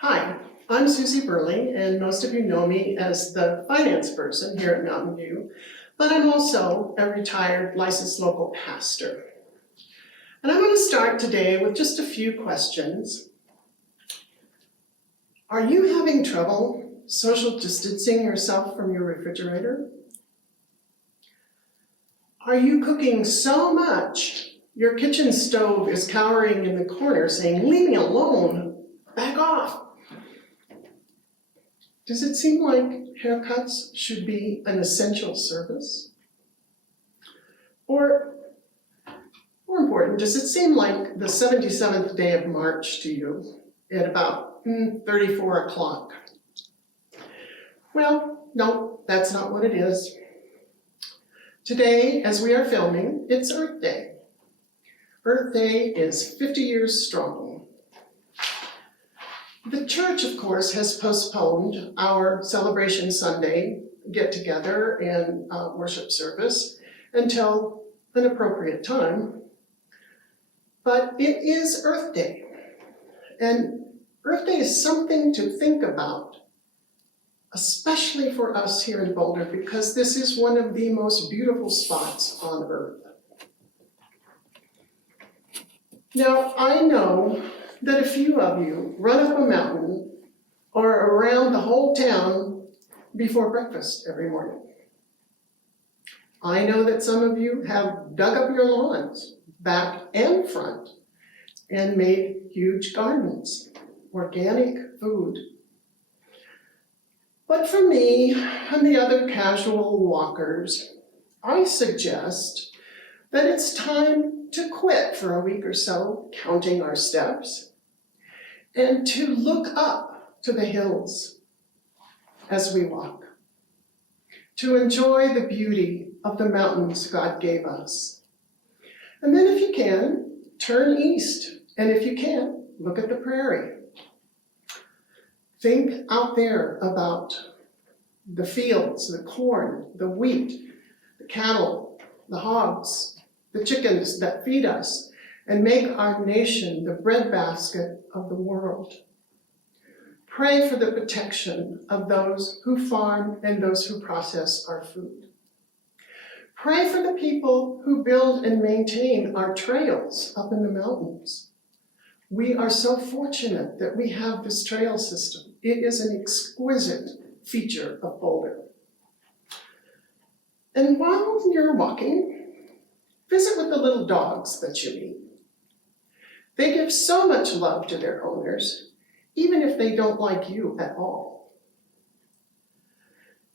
Hi, I'm Susie Burley, and most of you know me as the finance person here at Mountain View, but I'm also a retired licensed local pastor. And I'm going to start today with just a few questions. Are you having trouble social distancing yourself from your refrigerator? Are you cooking so much your kitchen stove is cowering in the corner saying, "Leave me alone, back off"? Does it seem like haircuts should be an essential service? Or, more important, does it seem like the 77th day of March to you at about 34 o'clock? Well, no, that's not what it is. Today, as we are filming, it's Earth Day. Earth Day is 50 years strong. The church, of course, has postponed our Celebration Sunday get-together and worship service until an appropriate time. But it is Earth Day. And Earth Day is something to think about, especially for us here in Boulder, because this is one of the most beautiful spots on Earth. Now, I know that a few of you run up a mountain or around the whole town before breakfast every morning. I know that some of you have dug up your lawns, back and front, and made huge gardens, organic food. But for me and the other casual walkers, I suggest that it's time to quit for a week or so counting our steps and to look up to the hills as we walk, to enjoy the beauty of the mountains God gave us. And then if you can, turn east, and if you can't, look at the prairie. Think out there about the fields, the corn, the wheat, the cattle, the hogs, the chickens that feed us and make our nation the breadbasket of the world. Pray for the protection of those who farm and those who process our food. Pray for the people who build and maintain our trails up in the mountains. We are so fortunate that we have this trail system. It is an exquisite feature of Boulder. And while you're walking, visit with the little dogs that you meet. They give so much love to their owners, even if they don't like you at all.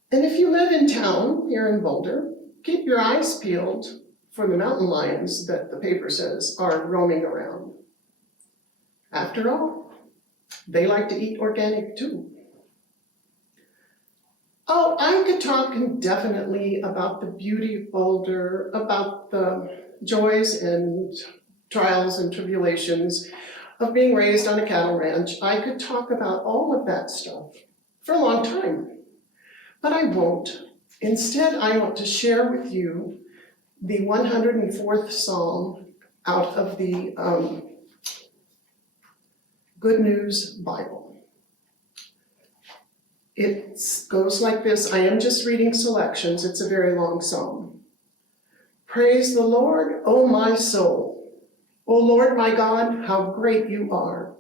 And if you live in town here in Boulder, keep your eyes peeled for the mountain lions that the paper says are roaming around. After all, they like to eat organic too. Oh, I could talk indefinitely about the beauty of Boulder, about the joys and trials and tribulations of being raised on a cattle ranch. I could talk about all of that stuff for a long time, but I won't. Instead, I want to share with you the 104th Psalm out of the Good News Bible. It goes like this. I am just reading selections. It's a very long psalm. Praise the Lord, O my soul. O Lord my God, how great you are.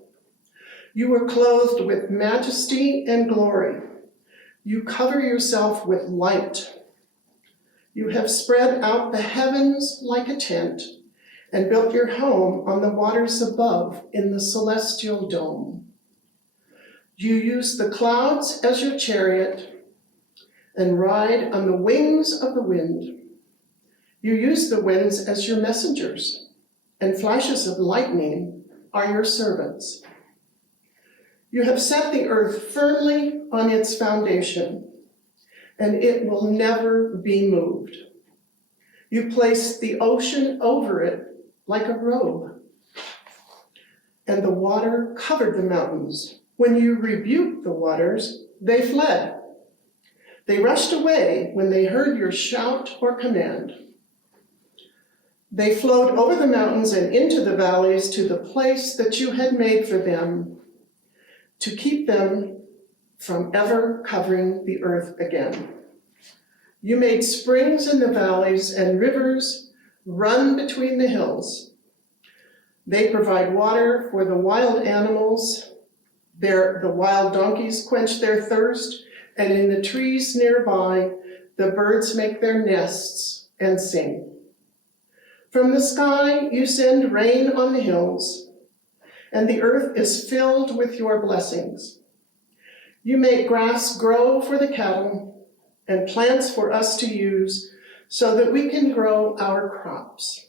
You are clothed with majesty and glory. You cover yourself with light. You have spread out the heavens like a tent and built your home on the waters above in the celestial dome. You use the clouds as your chariot and ride on the wings of the wind. You use the winds as your messengers, and flashes of lightning are your servants. You have set the earth firmly on its foundation, and it will never be moved. You placed the ocean over it like a robe, and the water covered the mountains. When you rebuked the waters, they fled. They rushed away when they heard your shout or command. They flowed over the mountains and into the valleys to the place that you had made for them, to keep them from ever covering the earth again. You made springs in the valleys and rivers run between the hills. They provide water for the wild animals. The wild donkeys quench their thirst, and in the trees nearby, the birds make their nests and sing. From the sky, you send rain on the hills, and the earth is filled with your blessings. You make grass grow for the cattle and plants for us to use so that we can grow our crops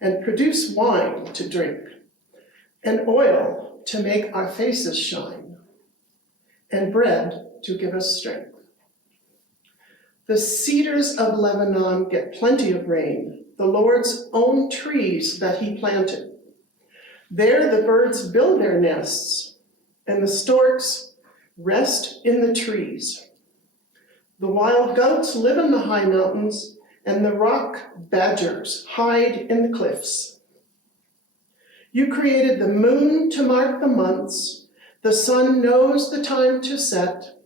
and produce wine to drink and oil to make our faces shine and bread to give us strength. The cedars of Lebanon get plenty of rain, the Lord's own trees that he planted. There the birds build their nests, and the storks rest in the trees. The wild goats live in the high mountains, and the rock badgers hide in the cliffs. You created the moon to mark the months. The sun knows the time to set.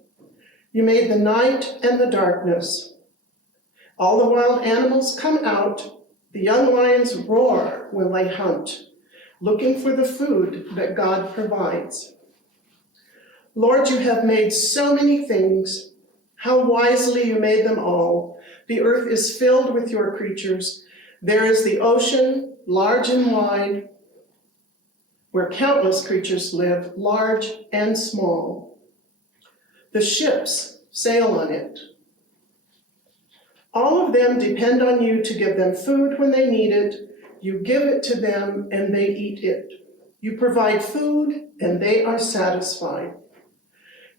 You made the night and the darkness. All the wild animals come out. The young lions roar when they hunt, looking for the food that God provides. Lord, you have made so many things. How wisely you made them all. The earth is filled with your creatures. There is the ocean, large and wide, where countless creatures live, large and small. The ships sail on it. All of them depend on you to give them food when they need it. You give it to them and they eat it. You provide food and they are satisfied.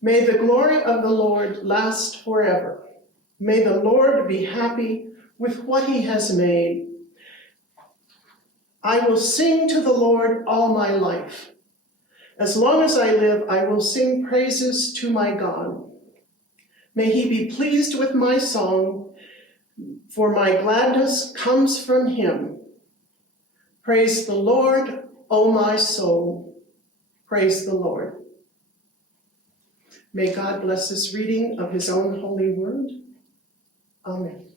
May the glory of the Lord last forever. May the Lord be happy with what he has made. I will sing to the Lord all my life. As long as I live, I will sing praises to my God. May he be pleased with my song, for my gladness comes from him. Praise the Lord, O my soul. Praise the Lord. May God bless this reading of his own holy word. Amen.